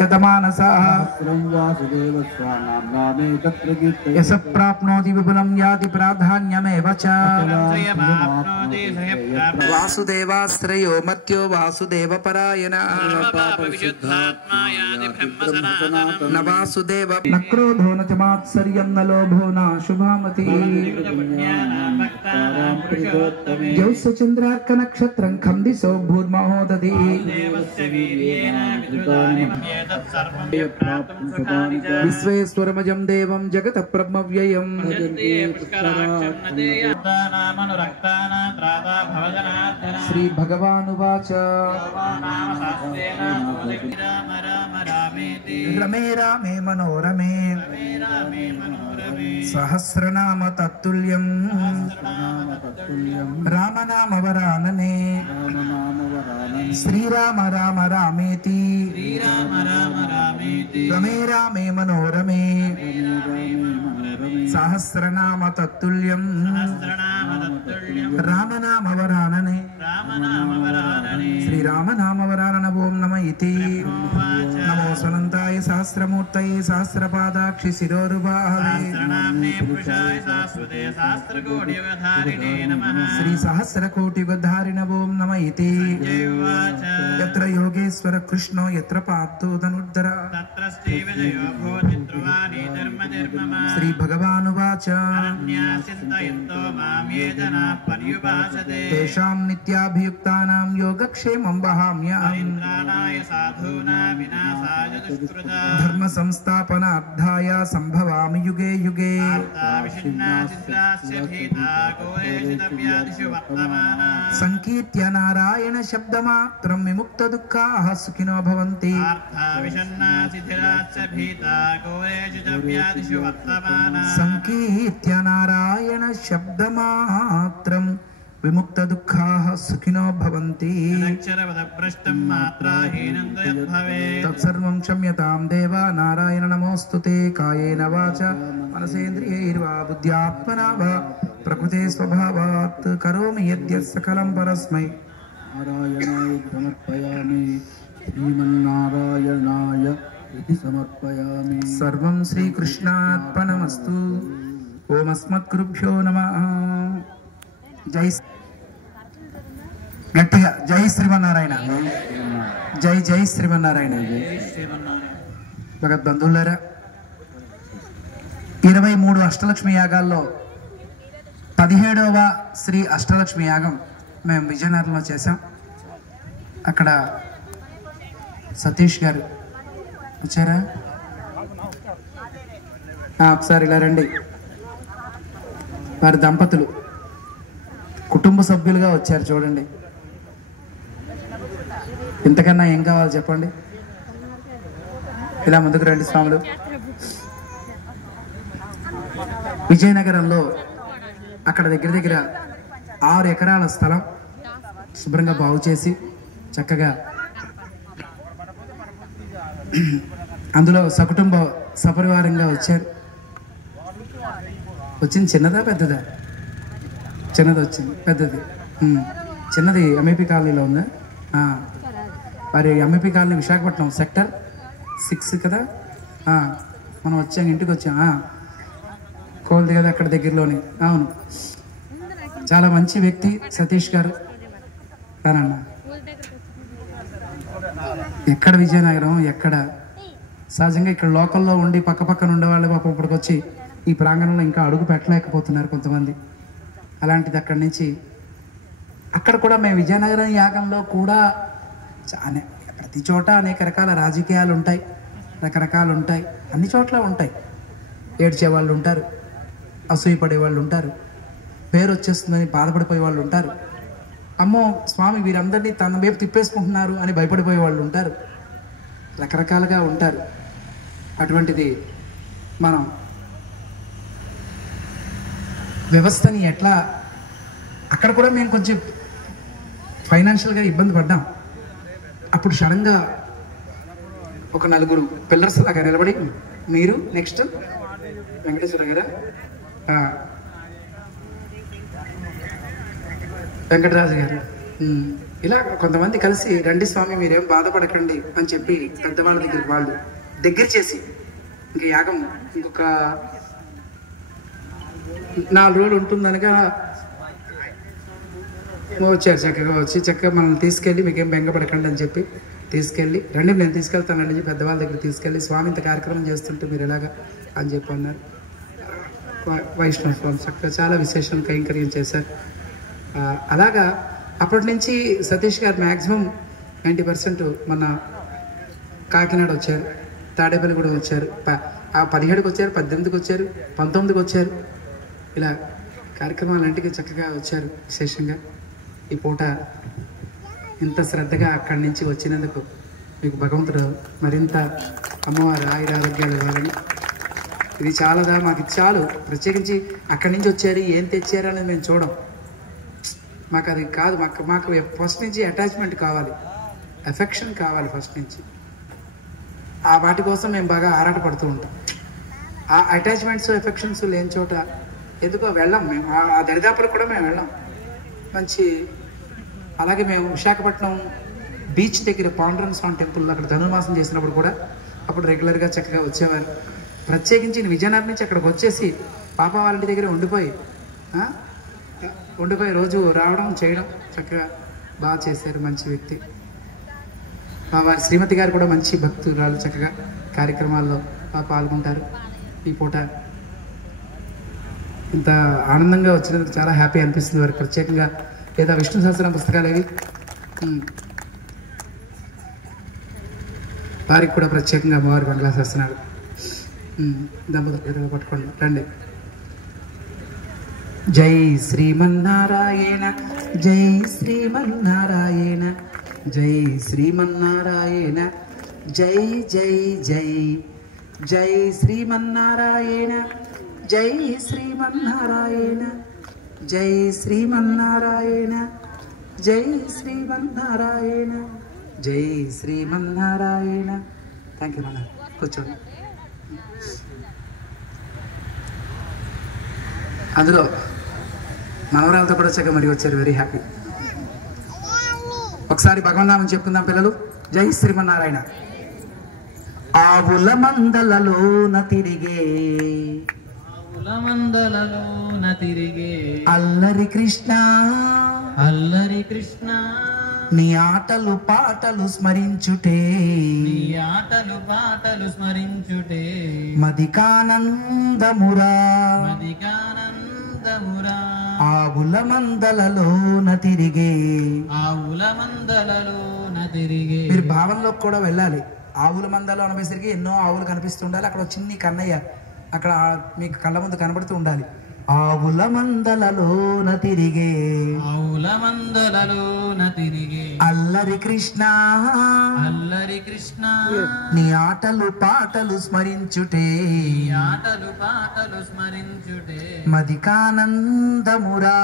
गतमानसः yes प्राप्नोति विपुलं याति प्राधान्यमेव च वासुदेवाश्रयो मत्यो वासुदेवपरायणः न वासुदेव न क्रोधो न च मात्सर्यं न लोभो न शुभामति यौस चन्द्रार्क नक्षत्रं खं दिशो भूर्महो दधि विश्वेश्वरमजं देवं जगतः ब्रह्मव्ययं श्री भगवानुवाच रमे रामे मनोरमे सहस्रनाम तत्तुल्यं रामनाम वरानने श्रीराम राम रामेति रमे रामे मनोरमे सहस्रनाम तत्तुल्यं रामनाम वरानने श्रीराम नाम वरानन ओं नमः इति नमो सनन्ताय सहस्रमूर्तये सहस्रपादाक्षि शिरोरुबाहवे श्री सहस्रकोटियुगधारिणे ओं नमः इति यत्र योगेश्वर कृष्णो यत्र पार्थो धनुर्धर श्री भगवानुवाच तेषां नित्याभियुक्तानां योगक्षेमं वहाम्यहम् धर्म संस्थापनार्थाय संभवामि युगे युगे संकीर्त्य नारायण शब्दमात्रं विमुक्त दुःखाः सुखिनो भवन्ति संकीर्त्य नारायण शब्दमात्रं विमुक्त दुःखाः सुखिनो भवन्ति तत्सर्वं क्षम्यतां देव नारायण नमोस्तुते कायेन वाचा मनसेन्द्रियैर्वा बुद्ध्यात्मना वा प्रकृते स्वभावात् करोमि यद्यत् सकलं परस्मै नारायणाय समर्पयामि श्रीमन्नारायणाय इति समर्पयामि सर्वं श्रीकृष्णार्पणमस्तु ओम अस्मद्गुरुभ्यो नमः जय गट्टिगा जय श्रीमन्नारायण जय जय श्रीमन्नारायण భగవద్బంధువులారా 23 అష్టలక్ష్మి యాగాల్లో 17వ శ్రీ అష్టలక్ష్మి యాగం మేము విజయనగరంలో చేసాం. అక్కడ సతీష్ గారు వచ్చారా? ఒకసారి ఇలా రండి. వారి దంపతులు కుటుంబ సభ్యులుగా వచ్చారు చూడండి. ఇంతకన్నా ఏం కావాలి చెప్పండి? ఇలా ముందుకు రండి స్వాములు. విజయనగరంలో అక్కడ దగ్గర దగ్గర 6 ఎకరాల స్థలం శుభ్రంగా బాగు చేసి చక్కగా అందులో సకుటుంబ సపరివారంగా వచ్చారు. వచ్చింది చిన్నదా పెద్దదా? చిన్నది వచ్చింది. పెద్దది చిన్నది ఎంఐపి కాలనీలో ఉందా? మరి ఎంఐపి కాలనీ విశాఖపట్నం సెక్టర్ 6 కదా. మనం వచ్చాం, ఇంటికి వచ్చాం. కోల్ది కదా అక్కడ దగ్గరలోనే. అవును, చాలా మంచి వ్యక్తి సతీష్ గారు. కానన్నా ఎక్కడ విజయనగరం ఎక్కడ సహజంగా ఇక్కడ లోకల్లో ఉండి పక్క పక్కన ఉండేవాళ్ళు పాపం ఇప్పటికి వచ్చి ఈ ప్రాంగణంలో ఇంకా అడుగు పెట్టలేకపోతున్నారు కొంతమంది. అలాంటిది అక్కడి నుంచి అక్కడ కూడా మేము విజయనగరం యాగంలో కూడా ప్రతి చోట అనేక రకాల రాజకీయాలు ఉంటాయి, రకరకాలు ఉంటాయి, అన్ని చోట్ల ఉంటాయి. ఏడ్చే వాళ్ళు ఉంటారు, అసూయపడే వాళ్ళు ఉంటారు, పేరు వచ్చేస్తుందని బాధపడిపోయే వాళ్ళు ఉంటారు, అమ్మో స్వామి వీరందరినీ తన వైపు తిప్పేసుకుంటున్నారు అని భయపడిపోయే వాళ్ళు ఉంటారు, రకరకాలుగా ఉంటారు. అటువంటిది మనం వ్యవస్థని ఎట్లా అక్కడ కూడా మేము కొంచెం ఫైనాన్షియల్గా ఇబ్బంది పడ్డాం. అప్పుడు సడన్గా ఒక 4 పిల్లర్స్ లాగా నిలబడి మీరు నెక్స్ట్ వెంకటేశ్వర గారా వెంకటరాజు గారు ఇలా కొంతమంది కలిసి రండి స్వామి మీరేం బాధపడకండి అని చెప్పి పెద్దవాళ్ళ దగ్గర వాళ్ళు దగ్గర చేసి ఇంక యాగం ఇంకొక 4 రోజులు ఉంటుందనగా వచ్చారు. చక్కగా వచ్చి చక్కగా మనల్ని తీసుకెళ్ళి మీకేం బెంగపడకండి అని చెప్పి తీసుకెళ్ళి రండి నేను తీసుకెళ్తానండి పెద్దవాళ్ళ దగ్గర తీసుకెళ్ళి స్వామి ఇంత కార్యక్రమం చేస్తుంటే మీరు ఎలాగా అని చెప్పి అన్నారు. వైష్ణవ స్వామి చక్కగా చాలా విశేషం కైంకర్యం చేశారు. అలాగా అప్పటి నుంచి సతీష్ గారు మ్యాక్సిమం 90% మన కాకినాడ వచ్చారు, తాడేపల్లిగూడెం వచ్చారు, 17కి వచ్చారు, 18కి వచ్చారు, 19కి వచ్చారు. ఇలా కార్యక్రమాలంటికి చక్కగా వచ్చారు. విశేషంగా ఈ పూట ఇంత శ్రద్ధగా అక్కడి నుంచి వచ్చినందుకు మీకు భగవంతుడు మరింత అమ్మవారు ఆయురారోగ్యాలు ఇవ్వాలని. ఇది చాలదా మాకు ఇది చాలు. ప్రత్యేకించి అక్కడి నుంచి వచ్చారు ఏం తెచ్చారు అనేది మేము చూడం. మాకు అది కాదు. మాకు ఫస్ట్ నుంచి అటాచ్మెంట్ కావాలి, ఎఫెక్షన్ కావాలి ఫస్ట్ నుంచి. ఆ వాటి కోసం మేము బాగా ఆరాటపడుతూ ఉంటాం. ఆ అటాచ్మెంట్స్ ఎఫెక్షన్స్ లేని చోట ఎందుకో వెళ్ళాం మేము. ఆ దరిదాపులకు కూడా మేము వెళ్ళాం. మంచి అలాగే మేము విశాఖపట్నం బీచ్ దగ్గర పాండురంగ స్వామి టెంపుల్ అక్కడ ధనుర్మాసం చేసినప్పుడు కూడా అప్పుడు రెగ్యులర్గా చక్కగా వచ్చేవారు. ప్రత్యేకించి విజయనగరం నుంచి అక్కడికి వచ్చేసి పాప వాళ్ళ దగ్గర ఉండిపోయి రోజు రావడం చేయడం చక్కగా బాగా చేశారు. మంచి వ్యక్తి. వారి శ్రీమతి గారు కూడా మంచి భక్తురాలు, చక్కగా కార్యక్రమాల్లో పాల్గొంటారు. ఈ పూట ఇంత ఆనందంగా వచ్చినందుకు చాలా హ్యాపీ అనిపిస్తుంది. వారికి ప్రత్యేకంగా లేదా విష్ణు సహస్రం పుస్తకాలు ఏవి వారికి కూడా ప్రత్యేకంగా అమ్మవారి బంగ్లా శాసనాలు దంపతులు పట్టుకోండి రండి. జై శ్రీమన్నారాయణ జై శ్రీమన్నారాయణ జై శ్రీమన్నారాయణ జై జై జై జై శ్రీమన్నారాయణ జై శ్రీమన్నారాయణ జై శ్రీమన్నారాయణ జై శ్రీమన్నారాయణ జై శ్రీమన్నారాయణ. థ్యాంక్ యూ నాన్న. కూర్చోండి. అందులో మనవరాలతో కూడా చక్కగా మరి వచ్చారు. Very happy. ఒకసారి భగవన్నామం చెప్పుకుందాం పిల్లలు. జై శ్రీమన్నారాయణ. ఆవుల మందలలోన తిరిగే అల్లరి కృష్ణ అల్లరి కృష్ణ నీ ఆటలు పాటలు స్మరించుటే మదికానందమురా ఆవుల మందలలోన తిరిగే మీరు భావంలో కూడా వెళ్ళాలి. ఆవుల మందలో అనేసరికి ఎన్నో ఆవులు కనిపిస్తుండాలి. అక్కడ చిన్ని కన్నయ్య అక్కడ మీకు కళ్ళ ముందు కనబడుతూ ఉండాలి. ఆవుల మందలలోన తిరిగే అల్లరి కృష్ణ నీ ఆటలు పాటలు స్మరించుటే మదికానందమురా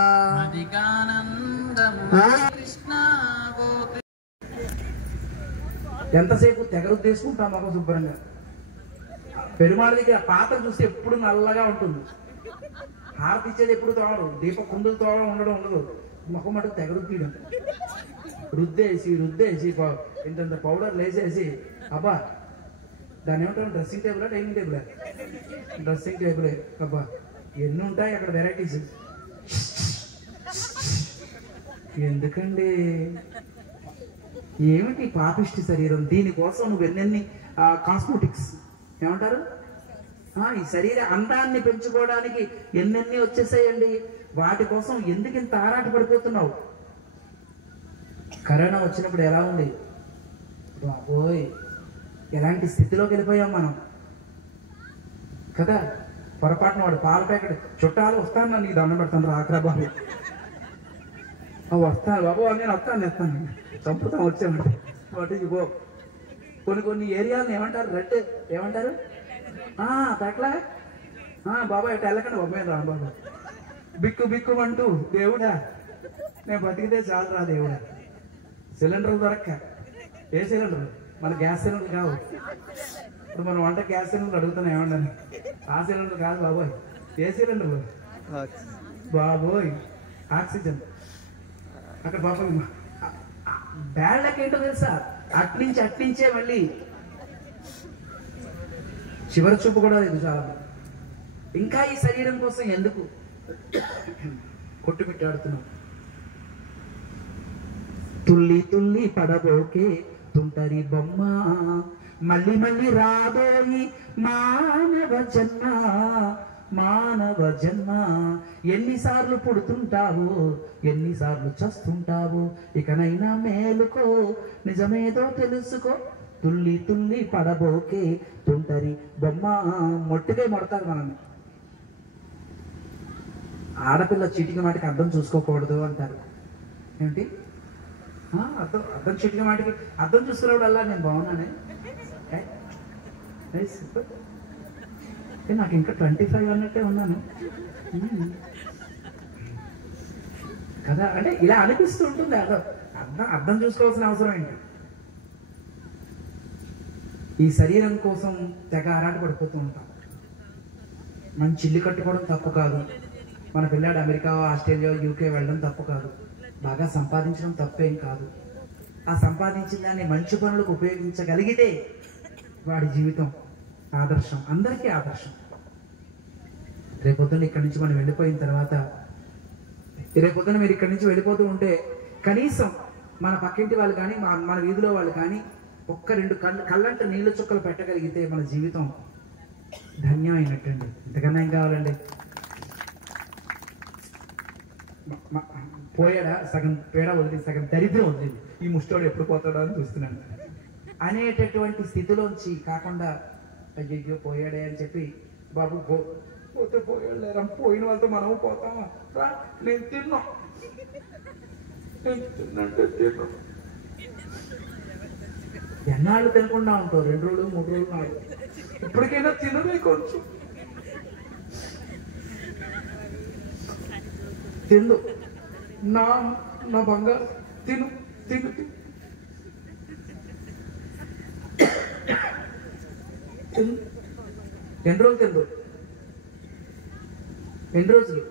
ఎంతసేపు తెగరు తీసుకుంటాం ఒక శుభ్రంగా. పెరుమాళ దగ్గర పాత్ర చూస్తే ఎప్పుడు నల్లగా ఉంటుంది. హారతి ఇచ్చేది ఎప్పుడు తోడు, దీప కుందులు తోడ ఉండదు. ముఖం మటుకు తెగరు తీయడం, రుద్దేసి ఇంత పౌడర్ లేసేసి అబ్బా దాన్ని ఏమంటారు డ్రెస్సింగ్ టేబులా డైనింగ్ టేబులా? డ్రెస్సింగ్ టేబులే. అబ్బా ఎన్ని ఉంటాయి అక్కడ వెరైటీస్. ఎందుకండి ఏమిటి పాపిష్టి శరీరం? దీనికోసం నువ్వు ఎన్నెన్ని కాస్మోటిక్స్ ఏమంటారు ఈ శరీర అందాన్ని పెంచుకోవడానికి ఎన్నెన్ని వచ్చేసాయండి. వాటి కోసం ఎందుకు ఇంత ఆరాట పడిపోతున్నావు? కరోనా వచ్చినప్పుడు ఎలా ఉంది బాబోయ్, ఎలాంటి స్థితిలోకి వెళ్ళిపోయాం మనం కదా. పొరపాటున వాడు పాల ప్యాకెట్ చుట్టాలు వస్తాను నీకు దండం పెడతాను రాకరా బాబు, వస్తాను బాబు నేను వస్తాను చంపుతాం వచ్చామంటే వాటికి పో. కొన్ని ఏరియాలను ఏమంటారు రెడ్ ఏమంటారు తట్లా బాబా ఇటు వెళ్ళకండి బాబాయ్ రా బాబా బిక్కు అంటూ దేవుడా నేను బతికితే చాలు రా దేవుడా. సిలిండర్లు దొరక్క ఏ సిలిండర్ మన గ్యాస్ సిలిండర్ కావు. ఇప్పుడు మనం వంట గ్యాస్ సిలిండర్ అడుగుతున్నాం ఏమన్నా, ఆ సిలిండర్ కాదు బాబోయ్. ఏ సిలిండర్ బాబోయ్? ఆక్సిజన్. అక్కడ పాపం బ్యాడ్ లక్ ఏంటో తెలుసా, అట్నుంచే మళ్ళీ చివరి చూపు కూడా లేదు చాలా. ఇంకా ఈ శరీరం కోసం ఎందుకు కొట్టుమిట్టాడుతున్నాం? తుల్లి తుల్లి పడబోకే తుంటరి బొమ్మ, మళ్ళీ మళ్ళీ రాబోయి మానవ జన్మ. ఎన్నిసార్లు పుడుతుంటావో, ఎన్నిసార్లు చస్తుంటావో, ఇకనైనా మేలుకో, నిజమేదో తెలుసుకో. తుల్లి తుల్లి పడబోకే తుంటరి బొమ్మ. మొట్టుకే మొడతారు మనల్ని. ఆడపిల్ల చీటికి మాటికి అర్థం చూసుకోకూడదు అంటారు. ఏంటి అర్థం చీటికి మాటికి అర్థం చూసుకునేవాడల్లా నేను బాగున్నానే, నాకు ఇంకా 25 అన్నట్టే ఉన్నాను కదా. అంటే ఇలా అనిపిస్తూ ఉంటుంది. అర్థం చూసుకోవాల్సిన అవసరం ఏంటి? ఈ శరీరం కోసం తెగ ఆరాట పడిపోతూ ఉంటాం. మంచి ఇల్లు కట్టుకోవడం తప్పు కాదు, మన పిల్లాడు అమెరికా, ఆస్ట్రేలియా, యూకే వెళ్ళడం తప్పు కాదు, బాగా సంపాదించడం తప్పేం కాదు. ఆ సంపాదించిన దాన్ని మంచి పనులకు ఉపయోగించగలిగితే వాడి జీవితం ఆదర్శం, అందరికీ ఆదర్శం. రేపొద్దున ఇక్కడి నుంచి మనం వెళ్ళిపోయిన తర్వాత, రేపొద్దున మీరు ఇక్కడి నుంచి వెళ్ళిపోతూ ఉంటే కనీసం మన పక్కింటి వాళ్ళు కానీ మన వీధిలో వాళ్ళు కానీ ఒక్క 2 కళ్ళంట నీళ్ళ చుక్కలు పెట్టగలిగితే మన జీవితం ధన్యమైనట్టండి. ఇంతకన్నా ఏం కావాలండి? పోయాడా, సగం పేడ వదిలింది, సగం దరిద్రం వదిలింది, ఈ ముష్టోడు ఎప్పుడు పోతాడో అని చూస్తున్నాను అనేటటువంటి స్థితిలోంచి కాకుండా అయ్యో పోయాడే అని చెప్పి బాబు పోతే పోయాడు, పోయిన వాళ్ళతో మనము పోతామా, రా నేను తిన్నా ఎన్నాళ్ళు తినకుండా ఉంటావు, 2 రోజులు 3 రోజులు 4, ఇప్పటికైనా తినమే, కొంచెం తిందు నా బంగారు, తిను తిను తిను. ఎన్ని రోజులు తిందు, ఎన్ని రోజులు?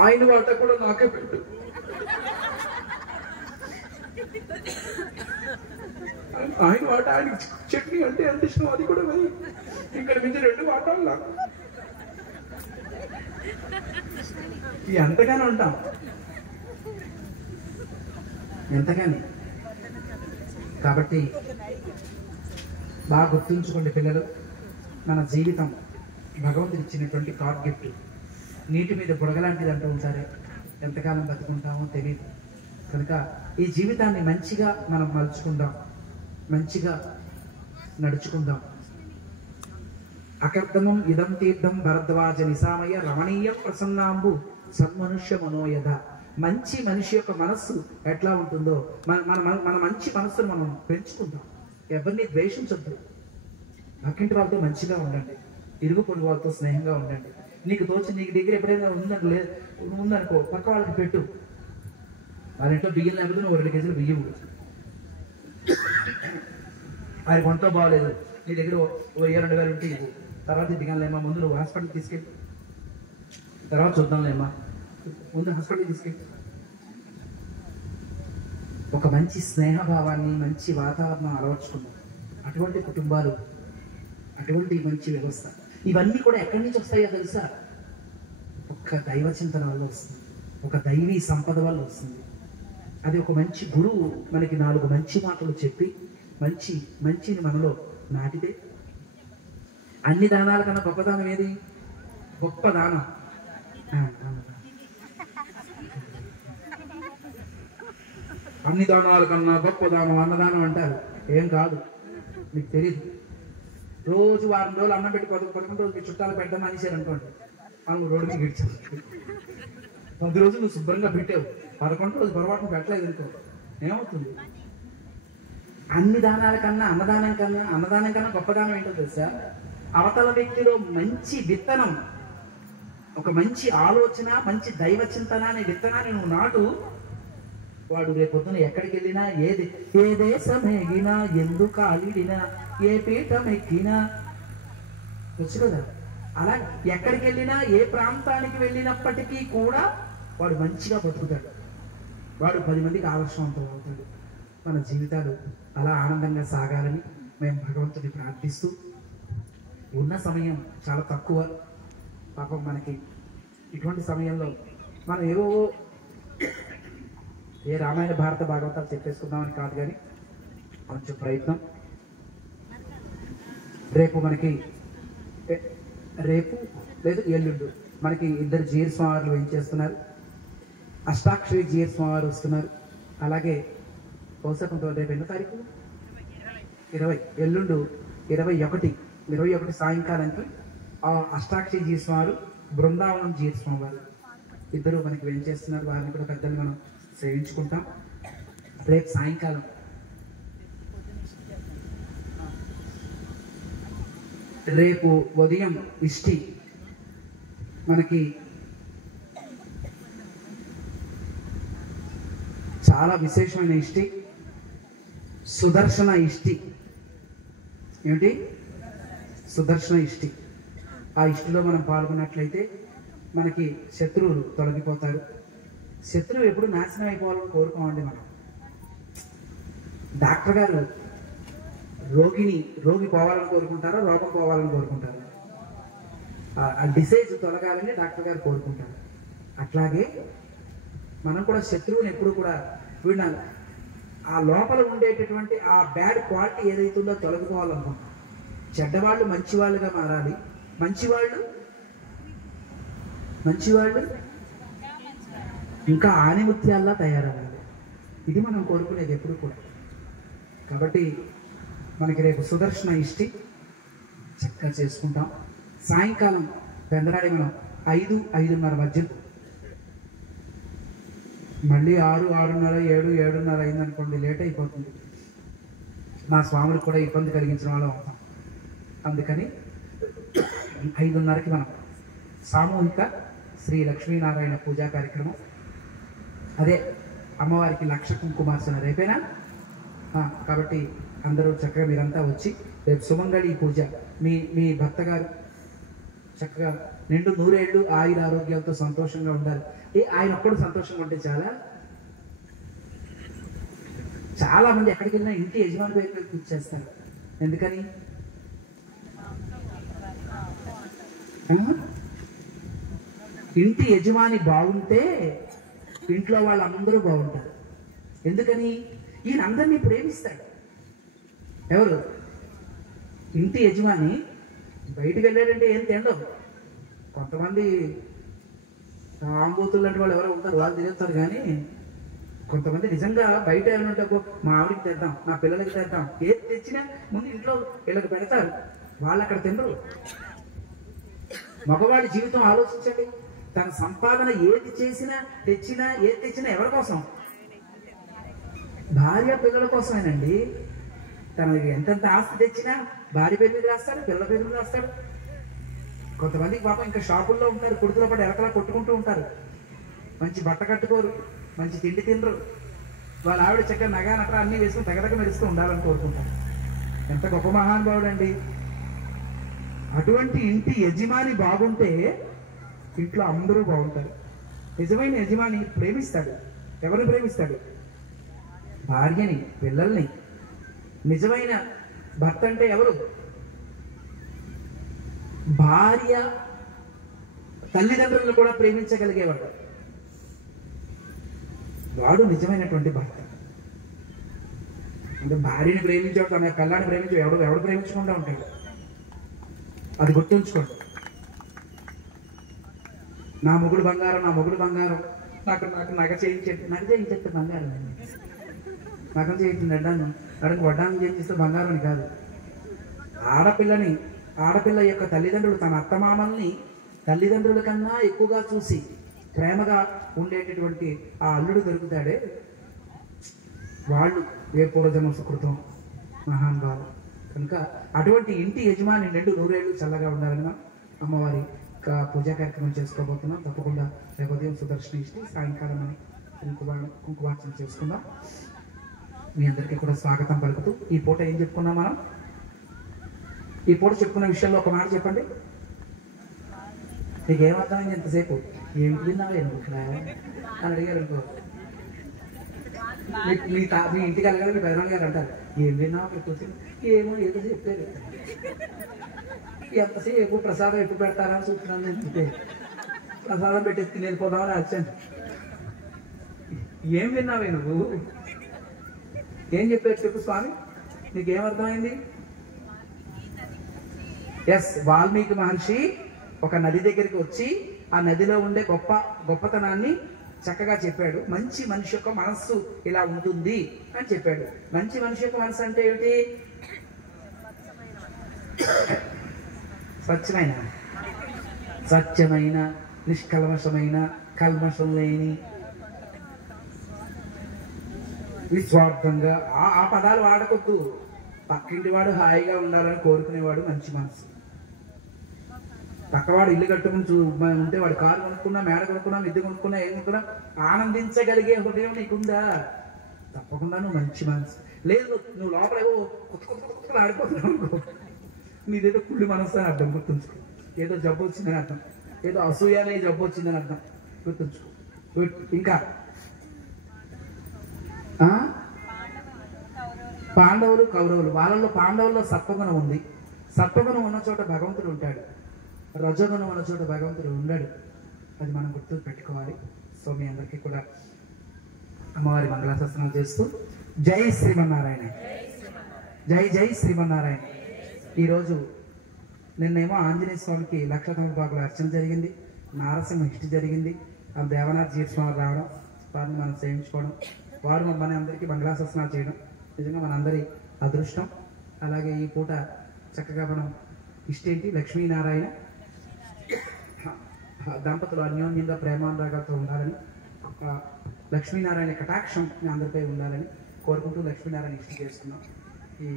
ఆయన వాట కూడా నాకే పెట్టు. ఆయన వాట, ఆయన చట్నీ అంటే ఎంత ఇష్టం, అది కూడా వెయ్యి. ఇక్కడ నుంచి 2 వాటాలు నాకు. ఎంతగానో ఉంటాం, ఎంతగాని. కాబట్టి బాగా గుర్తుంచుకోండి పిల్లలు, మన జీవితం భగవంతుడు ఇచ్చినటువంటి గాడ్ గిఫ్ట్. నీటి మీద బుడగలాంటిది అంటూ ఉంటారే, ఎంతకాలం బతుకుంటామో తెలియదు. కనుక ఈ జీవితాన్ని మంచిగా మనం మలుచుకుందాం, మంచిగా నడుచుకుందాం. అకర్దమం ఇదం తీర్థం భరద్వాజ నిశామయ రమణీయం ప్రసన్నాంబు సన్మనుష్య మనోయధ. మంచి మనిషి యొక్క మనస్సు ఎట్లా ఉంటుందో మన మంచి మనస్సును మనం పెంచుకుందాం. ఎవరిని ద్వేషించొద్దు, పక్కింటి వాళ్ళతో మంచిగా ఉండండి, ఇరుగు పొరుగు వాళ్ళతో స్నేహంగా ఉండండి. నీకు తోచి నీకు దగ్గర ఎప్పుడైనా ఉందనుకో, పక్క వాళ్ళకి పెట్టు. వాళ్ళ ఇంట్లో బియ్యం లేకపోతే నువ్వు 2 కేజీలు బియ్యం. ఆయన వంట బాగలేదు, నీ దగ్గర 1000-2000 ఉంటే ఇవ్వు. తర్వాత దిగాలేమా, ముందు నువ్వు హాస్పిటల్కి తీసుకెళ్ళి, తర్వాత చూద్దాంలేమ్మా, ముందు హాస్పిటల్కి తీసుకెళ్ళి. ఒక మంచి స్నేహభావాన్ని, మంచి వాతావరణం అలవర్చుకుందాం. అటువంటి కుటుంబాలు, అటువంటి మంచి వ్యవస్థ, ఇవన్నీ కూడా ఎక్కడి నుంచి వస్తాయో తెలుసా? ఒక్క దైవ చింతన వల్ల వస్తుంది, ఒక దైవీ సంపద వల్ల వస్తుంది. అది ఒక మంచి గురువు మనకి 4 మంచి మాటలు చెప్పి మంచిని మనలో నాటితే. అన్ని దానాల కన్నా గొప్ప దానం ఏది? గొప్ప దానం అన్ని దానాల కన్నా గొప్ప దానం అన్నదానం అంటారు. ఏం కాదు, మీకు తెలియదు. రోజు 4 రోజులు అన్నం పెట్టి 11 రోజులు మీ చుట్టాలు పెట్టడం అనేసారు అనుకోండి, వాళ్ళు రోడ్డు మీద గడిచారు. 10 రోజులు నువ్వు శుభ్రంగా పెట్టావు, 11 రోజులు పొరపాటును పెట్టలేదు అనుకో, ఏమవుతుంది? అన్ని దానాల కన్నా అన్నదానం కన్నా గొప్ప దానం ఏంటో తెలుసా? అవతల వ్యక్తిలో మంచి విత్తనం, ఒక మంచి ఆలోచన, మంచి దైవ చింతన అనే విత్తనాన్ని నువ్వు నాటు. వాడు రేపొద్దున ఎక్కడికి వెళ్ళినా, ఏ దేశం ఎగినా, ఎందుకు కాలిడినా, ఏ పీఠం ఎక్కినా వచ్చు కదా. అలా ఎక్కడికి వెళ్ళినా, ఏ ప్రాంతానికి వెళ్ళినప్పటికీ కూడా వాడు మంచిగా బతుకుతాడు, వాడు 10 మందికి ఆదర్శవంతం అవుతాడు. మన జీవితాలు అలా ఆనందంగా సాగాలని మేము భగవంతుని ప్రార్థిస్తూ, ఉన్న సమయం చాలా తక్కువ పాపం మనకి. ఇటువంటి సమయంలో మనం ఏవో ఏ రామాయణ భారత భాగవతాలు చెప్పేసుకుందామని కాదు, కానీ కొంచెం ప్రయత్నం. రేపు లేదు ఎల్లుండు మనకి 2 జీర్ స్వామివార్లు వేయించేస్తున్నారు. అష్టాక్షరి జీర్ స్వామివారు వస్తున్నారు. అలాగే బహుశా కొంత రేపు ఎన్నో తారీఖు 20, ఎల్లుండు 21 సాయంకాలానికి ఆ అష్టాక్షరి జీర్ స్వామివారు, బృందావనం జీర్ స్వామివారు ఇద్దరు మనకి వేయించేస్తున్నారు. వారిని కూడా పెద్దలు మనం సేవించుకుంటాం. రేపు సాయంకాలం రేపు ఉదయం ఇష్టి మనకి చాలా విశేషమైన ఇష్టి, సుదర్శన ఇష్టి. ఏమిటి? సుదర్శన ఇష్టి. ఆ ఇష్టిలో మనం పాల్గొన్నట్లయితే మనకి శత్రువులు తొలగిపోతారు. శత్రువు ఎప్పుడు నాశనం అయిపోవాలని కోరుకోమండి. మనం డాక్టర్ గారు రోగి పోవాలని కోరుకుంటారా, రోగం పోవాలని కోరుకుంటారా? ఆ డిసీజ్ తొలగాలని డాక్టర్ గారు కోరుకుంటారు. అట్లాగే మనం కూడా శత్రువుని ఎప్పుడు కూడా వీళ్ళ ఆ లోపల ఉండేటటువంటి ఆ బ్యాడ్ క్వాలిటీ ఏదైతుందో తొలగిపోవాలనుకుంటాం. చెడ్డవాళ్ళు మంచివాళ్ళుగా మారాలి, మంచివాళ్ళు ఇంకా ఆనిముత్యాల్లా తయారవ్వాలి. ఇది మనం కోరుకునేది ఎప్పుడు కూడా. కాబట్టి మనకి రేపు సుదర్శన ఇష్టి చక్కగా చేసుకుంటాం. సాయంకాలం పెందరాడి మనం 5-5:30 మధ్యలో, మళ్ళీ 6, 6:30, 7, 7:30 అయిందనుకోండి లేట్ అయిపోతుంది. నా స్వాములకు కూడా ఇబ్బంది కలిగించిన వాళ్ళం అవుతాం. అందుకని 5:30కి మనం సామూహిక శ్రీ లక్ష్మీనారాయణ పూజా కార్యక్రమం, అదే అమ్మవారికి లక్ష కుంకుమార్చన రేపేనా. కాబట్టి అందరూ చక్కగా మీరంతా వచ్చి రేపు సుమంగళి పూజ మీ భర్త గారు చక్కగా నిండు 100 ఏళ్ళు ఆయుర ఆరోగ్యాలతో సంతోషంగా ఉండాలి. ఆయన ఒక్కడు సంతోషంగా ఉంటే చాలా మంది ఎక్కడికి వెళ్ళినా ఇంటి యజమాని పేరు మీద పూజ చేస్తారు. ఎందుకని? ఇంటి యజమాని బాగుంటే ఇంట్లో వాళ్ళందరూ బాగుంటారు. ఎందుకని? ఈయన అందరినీ ప్రేమిస్తాడు. ఎవరు? ఇంటి యజమాని. బయటికి వెళ్ళాడంటే ఏం తినడం. కొంతమంది ఆంబోతులు లాంటి వాళ్ళు ఎవరో ఉంటారు, వాళ్ళు తినేస్తారు. కానీ కొంతమంది నిజంగా బయట ఏమంటే మా ఆవిడికి తెద్దాం, నా పిల్లలకి తెద్దాం, ఏది తెచ్చినా ముందు ఇంట్లో వీళ్ళకి పెడతారు, వాళ్ళు అక్కడ తినరు. మగవాడి జీవితం ఆలోచించండి. తన సంపాదన ఏది తెచ్చినా ఎవరి కోసం? భార్య పిల్లల కోసమేనండి. తనకి ఎంతెంత ఆస్తి తెచ్చినా భార్య పేరు మీద రాస్తాడు, పిల్లల పేరు మీద రాస్తాడు. కొంతమందికి పాపం ఇంకా షాపుల్లో ఉంటారు, కుర్తులో పాటు ఎలకలా కొట్టుకుంటూ ఉంటారు. మంచి బట్ట కట్టుకోరు, మంచి తిండి తినరు. వాళ్ళ ఆవిడ చక్కగా నగా నట్ర అన్నీ వేసుకుని తగదగ మెరుస్తూ ఉండాలని కోరుకుంటారు. ఎంత గొప్ప మహానుభావుడు అండి. అటువంటి ఇంటి యజమాని బాగుంటే ఇంట్లో అందరూ బాగుంటారు. నిజమైన యజమాని ప్రేమిస్తాడు. ఎవరిని ప్రేమిస్తాడు? భార్యని, పిల్లల్ని. నిజమైన భర్త అంటే ఎవరు? భార్య తల్లిదండ్రులను కూడా ప్రేమించగలిగేవాడు. వాడు నిజమైనటువంటి భర్త. అంటే భార్యని ప్రేమించేవాడు తన పిల్లాన్ని ప్రేమించే ఎవడు ప్రేమించకుండా ఉంటాడు. అది గుర్తుంచుకోండి. నా మొగుడు బంగారం, నాకు నగ చేయించేస్తే బంగారం అండి. నగం చేయించింది అడగ వడ్డాన్ని చేయిస్తే బంగారం అని కాదు. ఆడపిల్ల యొక్క తల్లిదండ్రులు తన అత్తమామల్ని తల్లిదండ్రుల కన్నా ఎక్కువగా చూసి ప్రేమగా ఉండేటటువంటి ఆ అల్లుడు దొరుకుతాడే, వాళ్ళు ఏ పూర్వజన్మ సుకృతం మహానుభావం. కనుక అటువంటి ఇంటి యజమాని నిండు 100 ఏళ్ళు చల్లగా ఉండాలని మనం అమ్మవారి పూజా కార్యక్రమం చేసుకోబోతున్నాం. తప్పకుండా రేపు ఉదయం సుదర్శన ఇష్టి, సాయంకాలం మనం కుంకుమార్చన చేసుకుందాం. మీ అందరికీ కూడా స్వాగతం పలుకుతూ ఈ పూట ఏం చెప్పుకున్నాం మనం? ఈ పూట చెప్పుకున్న విషయంలో ఒక మాట చెప్పండి. మీకు ఏమర్థమైంది ఎంతసేపు? ఏం తిన్నావే నువ్వు ఇట్లా అని అడిగారు అనుకో, మీ ఇంటికి వెళ్ళగానే మీ పెద్దవాళ్ళు గారు అంటారు, ఏం విన్నావు మీరు కూర్చొని, ఏమో ఏదో చెప్పారు, ఎంతసేపు ప్రసాదం ఎప్పుడు పెడతారా అని చూస్తున్నాను నేను, ప్రసాదం పెట్టేసి తినేది పోదామని వచ్చాను. ఏం విన్నావే నువ్వు, ఏం చెప్పారు చెప్పు స్వామి, నీకేమర్థమైంది? ఎస్, వాల్మీకి మహర్షి ఒక నది దగ్గరికి వచ్చి ఆ నదిలో ఉండే గొప్పతనాన్ని చక్కగా చెప్పాడు. మంచి మనిషి యొక్క మనస్సు ఇలా ఉంటుంది అని చెప్పాడు. మంచి మనిషి యొక్క మనసు అంటే ఏమిటి? స్వచ్ఛమైన నిష్కల్మషమైన కల్మషం లేని నిస్వార్థంగా ఆ పదాలు వాడకొద్దు. పక్కింటి వాడు హాయిగా ఉండాలని కోరుకునేవాడు మంచి మనసు. పక్కవాడు ఇల్లు కట్టుకుని ఉంటే వాడు కారు కొనుక్కున్నా, మేడ కొనుక్కున్నా, మిద్దె కొనుక్కున్నా, ఏం కొనుక్కున్నా ఆనందించగలిగే హృదయం నీకుందా? తప్పకుండా నువ్వు మంచి మనసు. లేదు, నువ్వు లోపల ఏవో కొత్త ఆడిపోతున్నావు అనుకో, నీదేదో కుళ్ళి మనసు అని అర్థం. గుర్తుంచుకో, ఏదో జబ్బు వచ్చిందని అర్థం, ఏదో అసూయ అనే జబ్బు వచ్చిందని అర్థం. గుర్తుంచుకో. ఇంకా పాండవులు కౌరవులు, వాళ్ళలో పాండవుల్లో సత్వగుణం ఉంది. సత్వగుణం ఉన్న చోట భగవంతుడు ఉంటాడు, రజోగుణం ఉన్న చోట భగవంతుడు ఉండడు. అది మనం గుర్తు పెట్టుకోవాలి. సో మీ అందరికీ కూడా అమ్మవారి మంగళాశాసనాలు చేస్తూ జై శ్రీమన్నారాయణ, జై జై శ్రీమన్నారాయణ. ఈరోజు నిన్నేమో ఆంజనేయ స్వామికి 1,00,000 తమలపాకుల అర్చన జరిగింది, నారసింహ ఇష్టి జరిగింది, ఆ దేవనాథ్ జీర్స్వామి రావడం, వారిని మనం సేవించుకోవడం, వారు మన అందరికీ మంగళాశాసనాలు చేయడం నిజంగా మనందరి అదృష్టం. అలాగే ఈ పూట చక్కగా మనం ఇష్టేంటి లక్ష్మీనారాయణ దంపతులు అన్యోన్యంగా ప్రేమానురాగాలతో ఉండాలని, లక్ష్మీనారాయణ కటాక్షం మీ అందరిపై ఉండాలని కోరుకుంటూ లక్ష్మీనారాయణ ఇష్టి చేసుకున్నాం. ఈ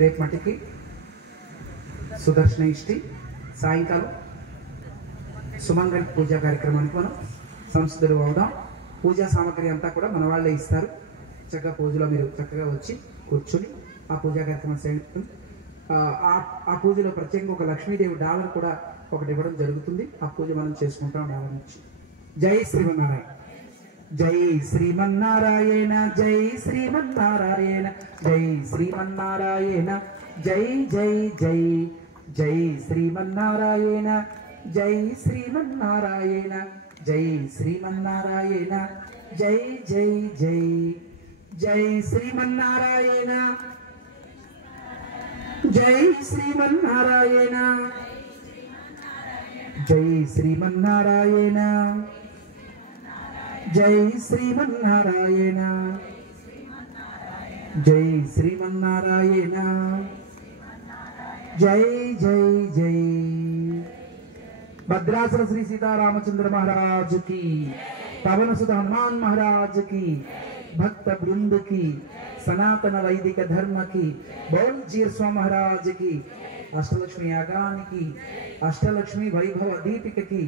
రేపు మట్టికి సుదర్శన ఇష్టి, సాయంకాలం సుమంగళి పూజా కార్యక్రమానికి మనం సంసిద్ధులు అవుదాం. పూజా సామాగ్రి అంతా కూడా మన వాళ్ళే ఇస్తారు. చక్కగా పూజలో మీరు చక్కగా వచ్చి కూర్చొని ఆ పూజా కార్యక్రమం సేవించుకుని ఆ పూజలో ప్రత్యేకంగా ఒక లక్ష్మీదేవి డాలర్ కూడా ఒకటి ఇవ్వడం జరుగుతుంది. ఆ పూజ మనం చేసుకుంటాం డాలర్ నుంచి. జై శ్రీమన్నారాయణ, జై శ్రీమన్నారాయణ, జై శ్రీమన్నారాయణ, జై శ్రీమన్నారాయణ, జై జై జై, జై శ్రీమన్నారాయణ, జై శ్రీమన్నారాయణ, జై శ్రీమన్నారాయణ, జై జై జై, జై శ్రీమన్నారాయణ, జై శ్రీమన్నారాయణ, జై శ్రీమన్నారాయణ, జై శ్రీమన్నారాయణ, జై శ్రీమన్నారాయణ, జై జై జై. భద్రాచల శ్రీ సీతారామచంద్ర महाराज की, पवन सुत हनुमान महाराज की, भक्त वृंद की, सनातन वैदिक धर्म की, बोल जीर्स्वामी महाराज की, अष्टलक्ष्मी यागान की, अष्टलक्ष्मी वैभव दीपिक की,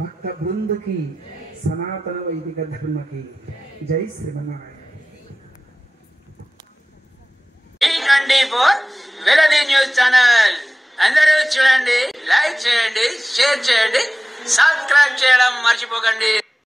भक्त वृंद की, सनातन वैदिक धर्म की. जय श्रीमन्नारायण. మెలోడీ న్యూస్ ఛానల్ అందరూ చూడండి, లైక్ చేయండి, షేర్ చేయండి, సబ్స్క్రైబ్ చేయడం మర్చిపోకండి.